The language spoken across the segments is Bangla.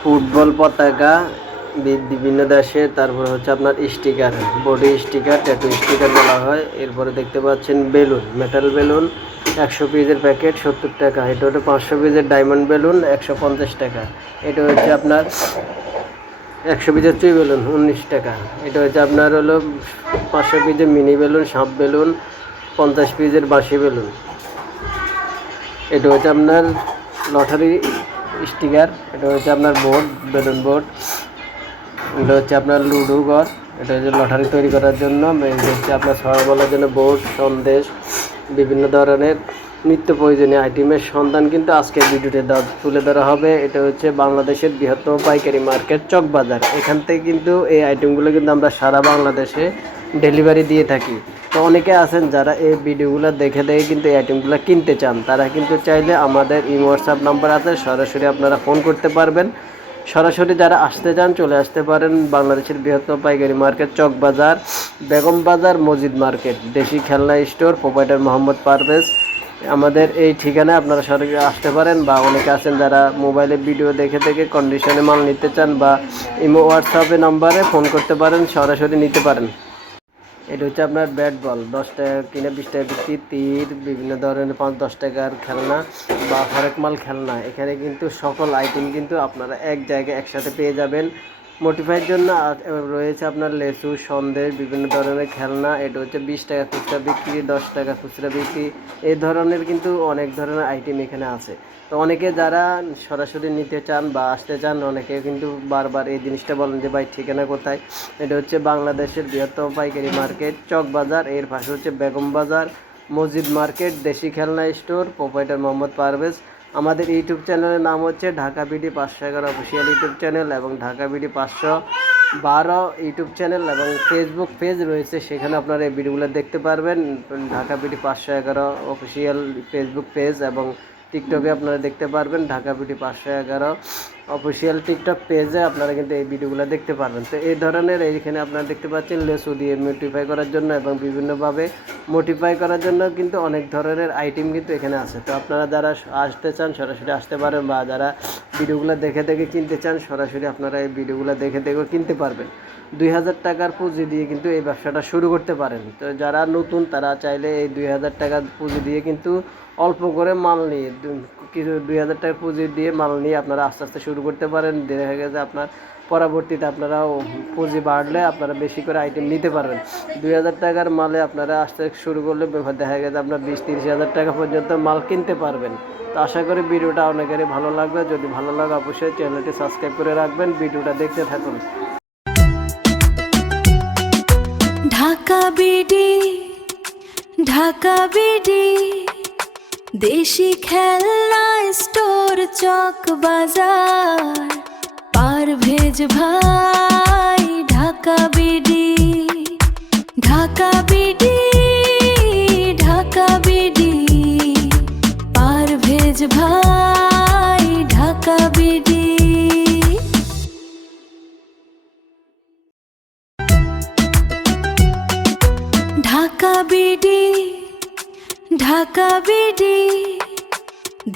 ফুটবল পতাকা বিভিন্ন দেশে, তারপরে হচ্ছে আপনার sticker, body sticker, tattoo sticker বলা হয়। এরপরে দেখতে পাচ্ছেন বেলুন, মেটাল বেলুন 100 পিসের প্যাকেট 70 টাকা। এটা হচ্ছে 500 পিসের ডায়মন্ড বেলুন 150 টাকা। এটা হচ্ছে আপনার 100 পিসের চুই বেলুন 19 টাকা। এটা হচ্ছে আপনার হলো 500 পিসের মিনি বেলুন, সাপ বেলুন, 50 পিসের বাঁশি বেলুন। এটা হচ্ছে আপনার লটারি স্টিকার। এটা হচ্ছে আপনার বোর্ড, বেলুন বোর্ড। এটা হচ্ছে আপনার লুডো ঘর। এটা হচ্ছে লটারি তৈরি করার জন্য। এটা হচ্ছে আপনার ছড়া বলার জন্য বোর্ড, সন্দেশ, বিভিন্ন ধরনের নিত্য প্রয়োজনীয় আইটেমের সন্ধান কিন্তু আজকের ভিডিওতে তুলে ধরা হবে। এটা হচ্ছে বাংলাদেশের বৃহত্তম পাইকারি মার্কেট চকবাজার। এখান থেকে কিন্তু এই আইটেমগুলো কিন্তু আমরা সারা বাংলাদেশে ডেলিভারি দিয়ে থাকি। তো অনেকে আছেন যারা এই ভিডিওগুলো দেখে কিন্তু এই আইটেমগুলো কিনতে চান, তারা কিন্তু চাইলে আমাদের হোয়াটসঅ্যাপ নাম্বার আছে, সরাসরি আপনারা ফোন করতে পারবেন। সরাসরি যারা আসতে চান চলে আসতে পারেন বাংলাদেশের বৃহত্তম পাইকারি মার্কেট চকবাজার, বেগম বাজার, মসজিদ মার্কেট, দেশি খেলনা স্টোর, প্রোপাইটার মোহাম্মদ পারভেজ। আমাদের এই ঠিকানায় আপনারা সরাসরি আসতে পারেন। বা অনেকে আছেন যারা মোবাইলে ভিডিও দেখে কন্ডিশনে মাল নিতে চান, বা হোয়াটসঅ্যাপে নাম্বারে ফোন করতে পারেন, সরাসরি নিতে পারেন। এটা হচ্ছে আপনার ব্যাট বল, 10 টাকা কিনে 20 টাকা বিক্রি, তীর, বিভিন্ন ধরনের 5-10 টাকার খেলনা বা হরেক মাল খেলনা। এখানে কিন্তু সকল আইটেম কিন্তু আপনারা এক জায়গায় একসাথে পেয়ে যাবেন। মোটিফাইয়ের জন্য রয়েছে আপনার লেসু, সন্দেশ, বিভিন্ন ধরনের খেলনা। এটা হচ্ছে 20 টাকা খুচরা বিক্রি, 10 টাকা খুচরা বিক্রি। এই ধরনের কিন্তু অনেক ধরনের আইটেম এখানে আছে। তো অনেকে যারা সরাসরি নিতে চান বা আসতে চান, অনেকে কিন্তু বারবার এই জিনিসটা বলেন যে ভাই ঠিকানা কোথায়। এটা হচ্ছে বাংলাদেশের বৃহত্তম পাইকারি মার্কেট চকবাজার। এর পাশে হচ্ছে বেগম বাজার, মসজিদ মার্কেট, দেশি খেলনা স্টোর, প্রোপাইটার মোহাম্মদ পারভেজ। আমাদের ইউটিউব চ্যানেলের নাম হচ্ছে Dhaka BD 511 official YouTube channel এবং ঢাকা বিডি 512 ইউটিউব চ্যানেল, এবং ফেসবুক পেজ রয়েছে, সেখানে আপনারা এই ভিডিওগুলো দেখতে পারবেন। Dhaka BD 511 official Facebook page, এবং টিকটকে আপনারা দেখতে পারবেন ঢাকা বিডি 511 অফিসিয়াল টিকটক পেজে আপনারা কিন্তু এই ভিডিওগুলো দেখতে পারবেন। তো এই ধরনের এইখানে আপনারা দেখতে পাচ্ছেন লেসু দিয়ে মোটিফাই করার জন্য এবং বিভিন্নভাবে মোটিফাই করার জন্য কিন্তু অনেক ধরনের আইটেম কিন্তু এখানে আছে। তো আপনারা যারা আসতে চান সরাসরি আসতে পারেন, বা যারা ভিডিওগুলো দেখে কিনতে চান সরাসরি আপনারা এই ভিডিওগুলো দেখে কিনতে পারবেন। 2000 টাকার পুঁজি দিয়ে কিন্তু এই ব্যবসাটা শুরু করতে পারেন। তো যারা নতুন তারা চাইলে এই 2000 টাকার পুঁজি দিয়ে কিন্তু অল্প করে মাল নিয়ে, কিছু 2000 টাকা পুঁজি দিয়ে মাল নিয়ে আপনারা আস্তে আস্তে শুরু করতে পারেন। দেখা গেছে আপনার পরবর্তীতে আপনারা পুঁজি বাড়লে আপনারা বেশি করে আইটেম নিতে পারবেন। 2000 টাকার মালে আপনারা আস্তে শুরু করলে দেখা গেছে আপনার 20-30 হাজার টাকা পর্যন্ত মাল কিনতে পারবেন। তো আশা করি ভিডিওটা অনেকেরই ভালো লাগবে। যদি ভালো লাগে অবশ্যই চ্যানেলটি সাবস্ক্রাইব করে রাখবেন। ভিডিওটা দেখতে থাকুন। ঢাকা বিডি, ঢাকা বিডি, দেশি খেলনা স্টোর চকবাজার, পারভেজ ভাই Dhaka BD, Dhaka BD, Dhaka BD, Parvez ভাই Dhaka BD. Dhaka BD, Dhaka BD,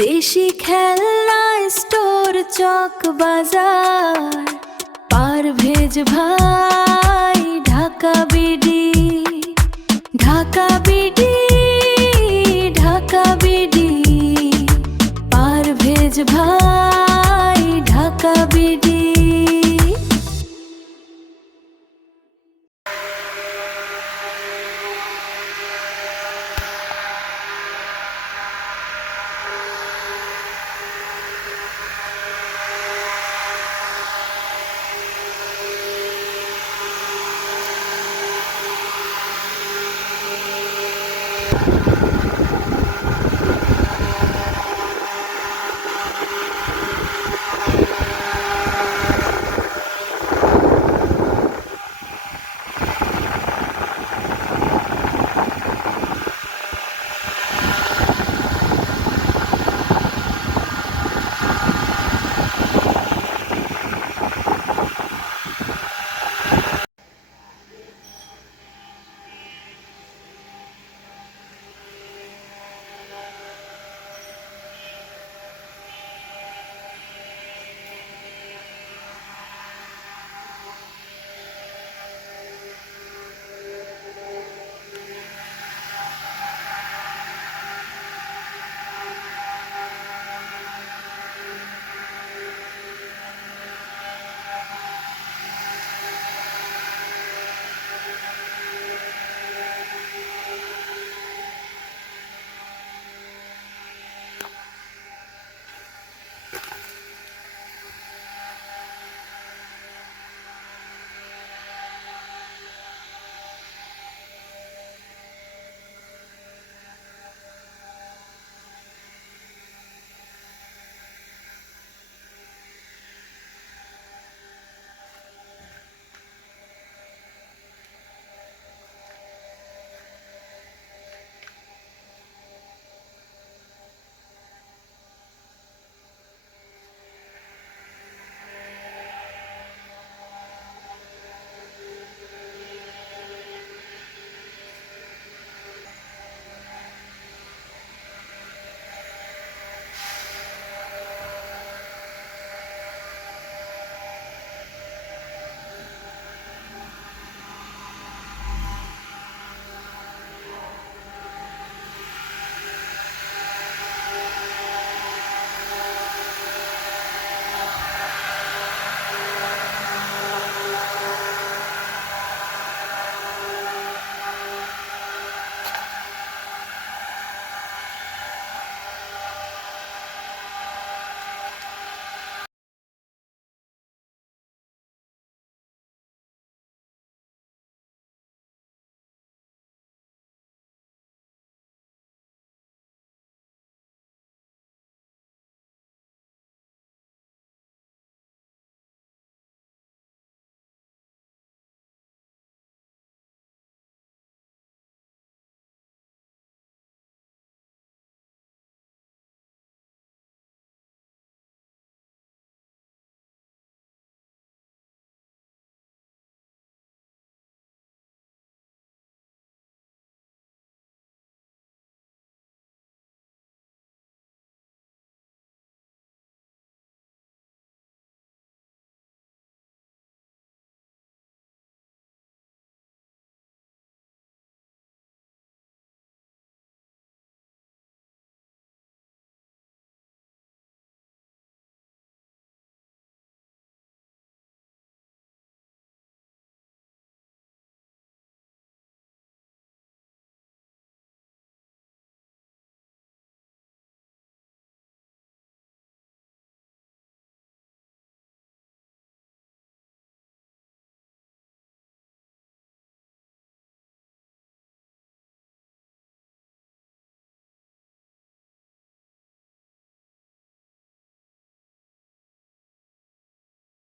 দেশি খেলনা স্টোর চকবাজার, পারভেজ ভাই Dhaka BD, Dhaka BD, Dhaka BD, Parvez ভাই ঢাকা বিডি।